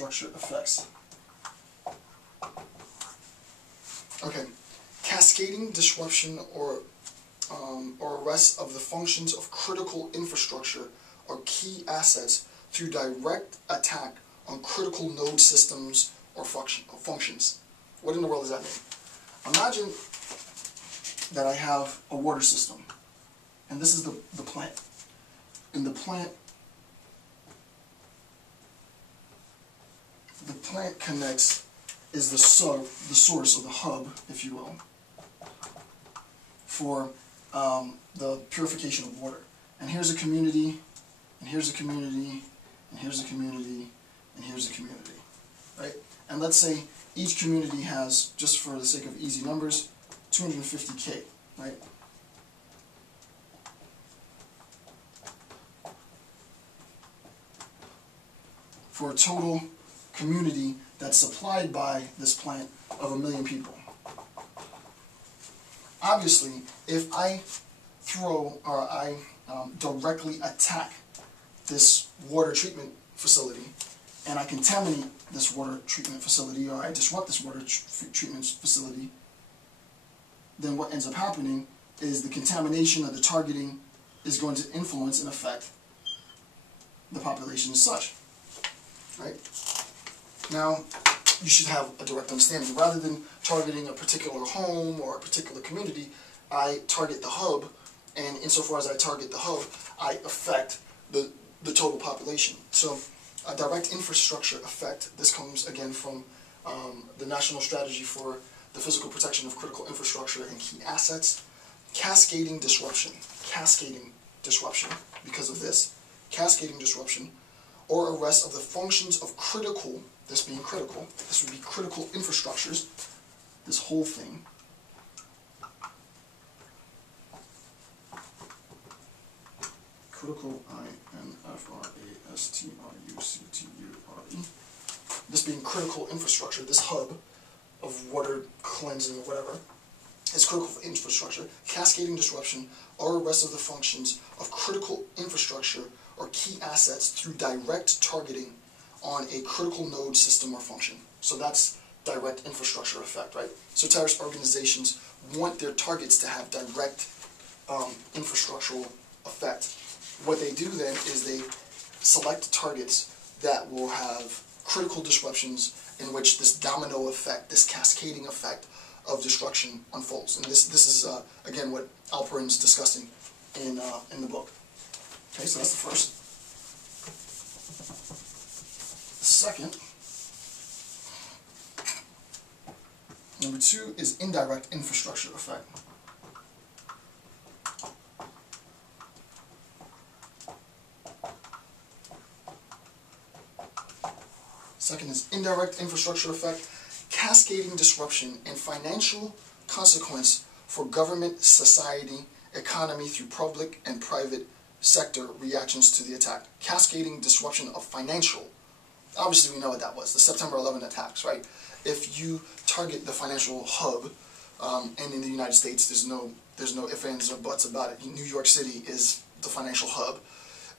infrastructure effects. Okay, cascading disruption or arrest of the functions of critical infrastructure or key assets through direct attack on critical node systems or functions. What in the world does that mean? Imagine that I have a water system, and this is the plant. In the plant connects, is the source or the hub, if you will, for the purification of water. And here's a community, and here's a community, and here's a community, and here's a community, right? And let's say each community has, just for the sake of easy numbers, 250K, right? For a total community that's supplied by this plant of 1 million people. Obviously, if I throw or I directly attack this water treatment facility and I contaminate this water treatment facility, or I disrupt this water treatment facility, then what ends up happening is the contamination or the targeting is going to influence and affect the population as such, right? Now, you should have a direct understanding. Rather than targeting a particular home or a particular community, I target the hub, and insofar as I target the hub, I affect the total population. So, a direct infrastructure effect, this comes again from the National Strategy for the Physical Protection of Critical Infrastructure and Key Assets. Cascading disruption, because of this, cascading disruption, or arrest of the functions of critical, this being critical, this would be critical infrastructures, this whole thing, critical, I-N-F-R-A-S-T-R-U-C-T-U-R-E, this being critical infrastructure, this hub of water cleansing or whatever, is critical infrastructure, cascading disruption, or arrest of the functions of critical infrastructure or key assets through direct targeting on a critical node system or function. So that's direct infrastructure effect, right? So terrorist organizations want their targets to have direct infrastructural effect. What they do then is they select targets that will have critical disruptions in which this domino effect, this cascading effect of destruction unfolds. And this is, again, what Alperin's discussing in the book. Okay, so that's the first. The second, number 2, is indirect infrastructure effect. Second is indirect infrastructure effect, cascading disruption and financial consequence for government, society, economy through public and private sector reactions to the attack. Cascading disruption of financial. Obviously we know what that was, the September 11 attacks, right? If you target the financial hub, and in the United States there's no ifs, ands, or buts about it. New York City is the financial hub.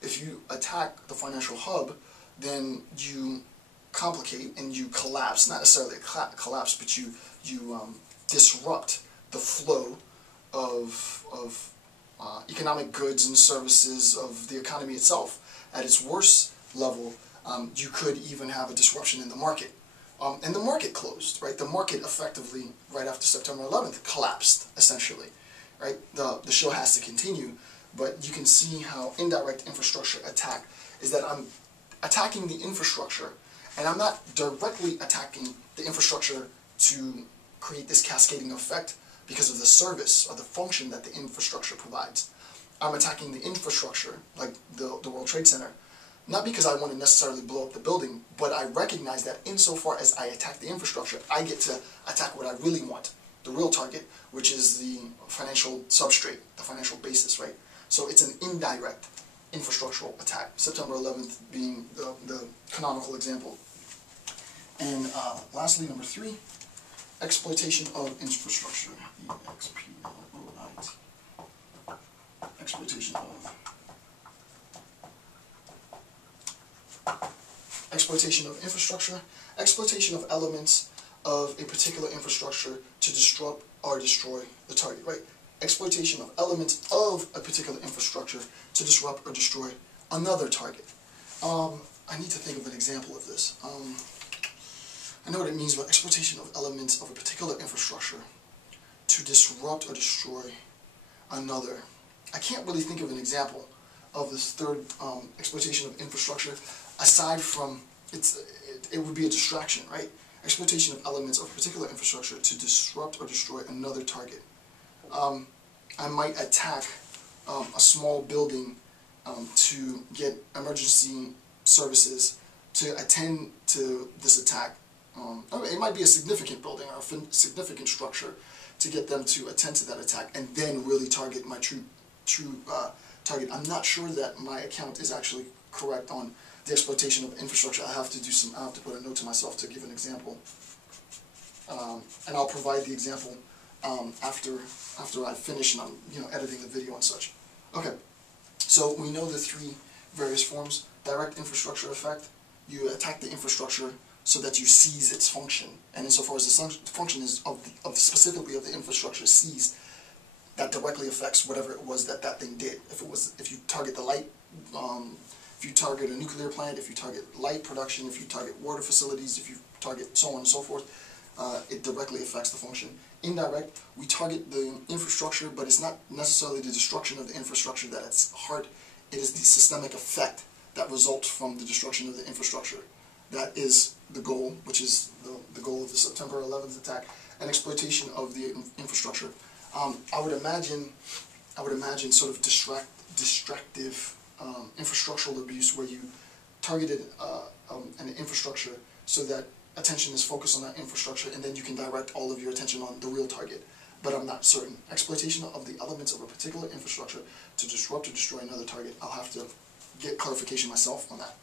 If you attack the financial hub, then you complicate and you collapse, not necessarily collapse, but you disrupt the flow of economic goods and services of the economy itself. At its worst level, you could even have a disruption in the market. And the market closed, right? The market effectively, right after September 11th, collapsed, essentially, right? The show has to continue, but you can see how indirect infrastructure attack is that I'm attacking the infrastructure, and I'm not directly attacking the infrastructure to create this cascading effect because of the service or the function that the infrastructure provides. I'm attacking the infrastructure, like the World Trade Center, not because I want to necessarily blow up the building, but I recognize that insofar as I attack the infrastructure, I get to attack what I really want, the real target, which is the financial substrate, the financial basis, right? So it's an indirect infrastructural attack, September 11th being the canonical example. And lastly, number 3, exploitation of infrastructure, E-X-P-L-O-I-T, exploitation of Exploitation of infrastructure, exploitation of elements of a particular infrastructure to disrupt or destroy the target, right? Exploitation of elements of a particular infrastructure to disrupt or destroy another target. I need to think of an example of this. I know what it means, but exploitation of elements of a particular infrastructure to disrupt or destroy another. I can't really think of an example of this third exploitation of infrastructure aside from it would be a distraction, right? Exploitation of elements of a particular infrastructure to disrupt or destroy another target. I might attack a small building to get emergency services to attend to this attack. It might be a significant building or a significant structure to get them to attend to that attack and then really target my true target. I'm not sure that my account is actually correct on the exploitation of infrastructure. I have to put a note to myself to give an example, and I'll provide the example after I finish and I'm editing the video and such. Okay, so we know the three various forms. Direct infrastructure effect: you attack the infrastructure so that you seize its function, and insofar as the function is specifically of the infrastructure seized, that directly affects whatever it was that thing did. If you target the light, if you target a nuclear plant, if you target light production, if you target water facilities, if you target so on and so forth, it directly affects the function. Indirect, we target the infrastructure, but it's not necessarily the destruction of the infrastructure that at its heart. It is the systemic effect that results from the destruction of the infrastructure. That is the goal, which is the goal of the September 11th attack, and exploitation of the infrastructure. I would imagine sort of distractive infrastructural abuse, where you targeted an infrastructure so that attention is focused on that infrastructure, and then you can direct all of your attention on the real target. But I'm not certain. Exploitation of the elements of a particular infrastructure to disrupt or destroy another target. I'll have to get clarification myself on that.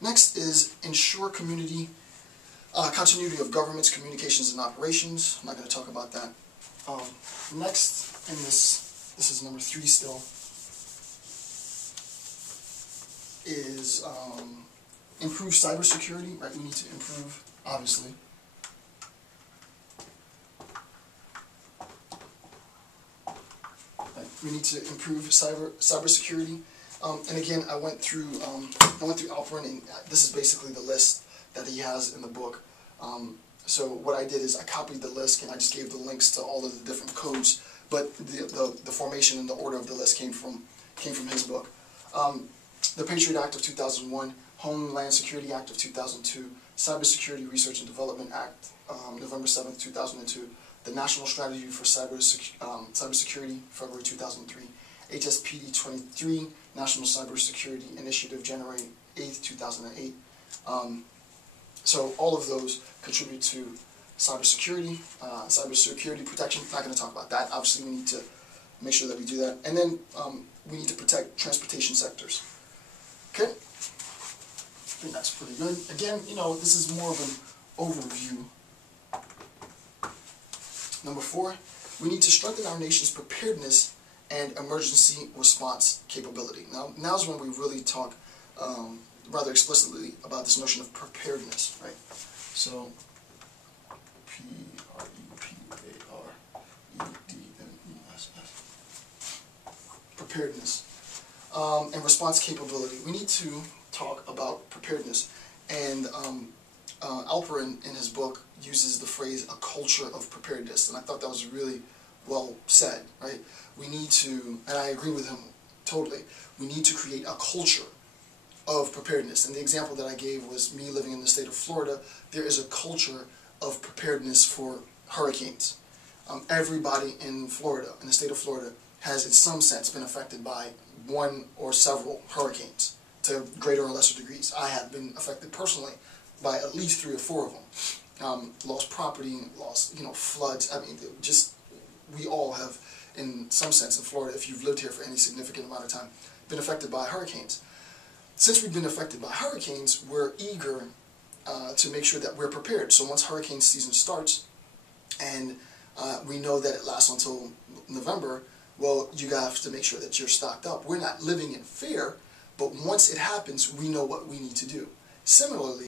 Next is ensure continuity of governments, communications, and operations. I'm not going to talk about that. Next in this is number 3 still, is improve cybersecurity, right? We need to improve, obviously. Right? We need to improve cybersecurity. And again, I went through Alperin, and this is basically the list that he has in the book. So what I did is I copied the list and I just gave the links to all of the different codes, but the formation and the order of the list came from his book. The Patriot Act of 2001, Homeland Security Act of 2002, Cybersecurity Research and Development Act, November 7th, 2002, the National Strategy for Cybersecurity, February 2003, HSPD 23, National Cybersecurity Initiative, January 8th, 2008. So all of those contribute to cybersecurity, cybersecurity protection. Not going to talk about that. Obviously, we need to make sure that we do that. And then we need to protect transportation sectors. Okay? I think that's pretty good. Again, this is more of an overview. Number 4, we need to strengthen our nation's preparedness and emergency response capability. Now's when we really talk rather explicitly about this notion of preparedness, right? So, Preparedness. Preparedness. And response capability. We need to talk about preparedness. And Alperin, in his book, uses the phrase a culture of preparedness. And I thought that was really well said, right? We need to, and I agree with him totally, we need to create a culture of preparedness. And the example that I gave was me living in the state of Florida. There is a culture of preparedness for hurricanes. Everybody in Florida, in the state of Florida, has in some sense been affected by one or several hurricanes to greater or lesser degrees. I have been affected personally by at least 3 or 4 of them. Lost property, lost, floods. I mean, we all have, in some sense in Florida, if you've lived here for any significant amount of time, been affected by hurricanes. Since we've been affected by hurricanes, we're eager to make sure that we're prepared. So once hurricane season starts, and we know that it lasts until November, well, you have to make sure that you're stocked up. We're not living in fear, but once it happens, we know what we need to do. Similarly,